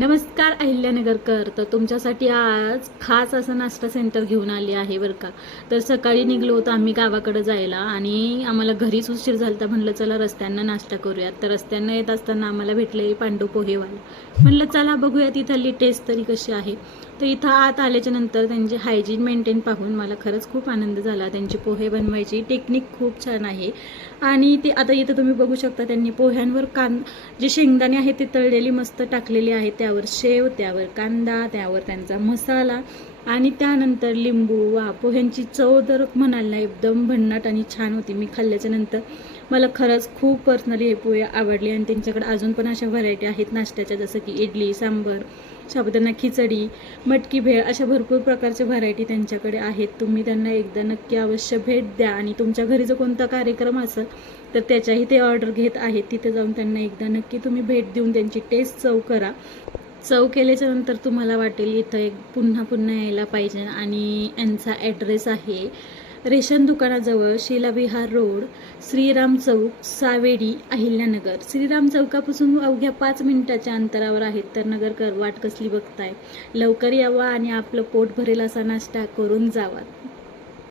नमस्कार अहिल्यानगरकर. तर तुमच्यासाठी आज खास असं नाश्ता सेंटर घेऊन आले आहे बरं का. तर सकाळी निघलो होतो आम्ही गावाकडे जायला आणि आम्हाला घरीच उशीर झाला, तर म्हणलं चला रस्त्यानं नाश्ता करूयात. तर रस्त्यानं येत असताना आम्हाला भेटले पांडू पोहेवाला. म्हणलं चला बघूया तिथली टेस्ट तरी कशी आहे. तर इथं आत आल्याच्या नंतर त्यांचे हायजीन मेंटेन पाहून मला खरंच खूप आनंद झाला. त्यांची पोहे बनवायची टेक्निक खूप छान आहे. आणि ते आता इथं तुम्ही बघू शकता त्यांनी पोह्यांवर जे शेंगदाणे आहेत ते तळलेली मस्त टाकलेली आहेत, त्यावर शेव, त्यावर कांदा, त्यावर त्यांचा मसाला आणि त्यानंतर लिंबू. वा, पोह्यांची चव तर म्हणाल ना एकदम भन्नाट आणि छान होती. मी खाल्ल्याच्या नंतर मला खरंच खूप पर्सनली हे पोहे आवडले. आणि त्यांच्याकडे अजून पण अशा व्हरायटी आहेत नाश्त्याच्या, जसं की इडली सांबर, साबुदाणा खिचडी, मटकी भेळ, अशा भरपूर प्रकारच्या व्हरायटी त्यांच्याकडे आहेत. तुम्ही त्यांना एकदा नक्की अवश्य भेट द्या. आणि तुमच्या घरी जर कोणता कार्यक्रम असेल तर त्याच्याही ते ऑर्डर घेत आहेत. तिथे जाऊन त्यांना एकदा नक्की तुम्ही भेट देऊन त्यांची टेस्ट चव करा. चव केल्याच्या नंतर तुम्हाला वाटेल इथं एक पुन्हा पुन्हा यायला पाहिजे. आणि यांचा ॲड्रेस आहे रेशन दुकानाजवळ, शिलाविहार रोड, श्रीराम चौक, सावेडी, अहिल्यानगर. श्रीराम चौकापासून अवघ्या 5 मिनिटाच्या अंतरावर आहेत. तर नगरकर वाट कसली बघताय, लवकर यावा आणि आपलं पोट भरेल असा नाश्ता करून जावा.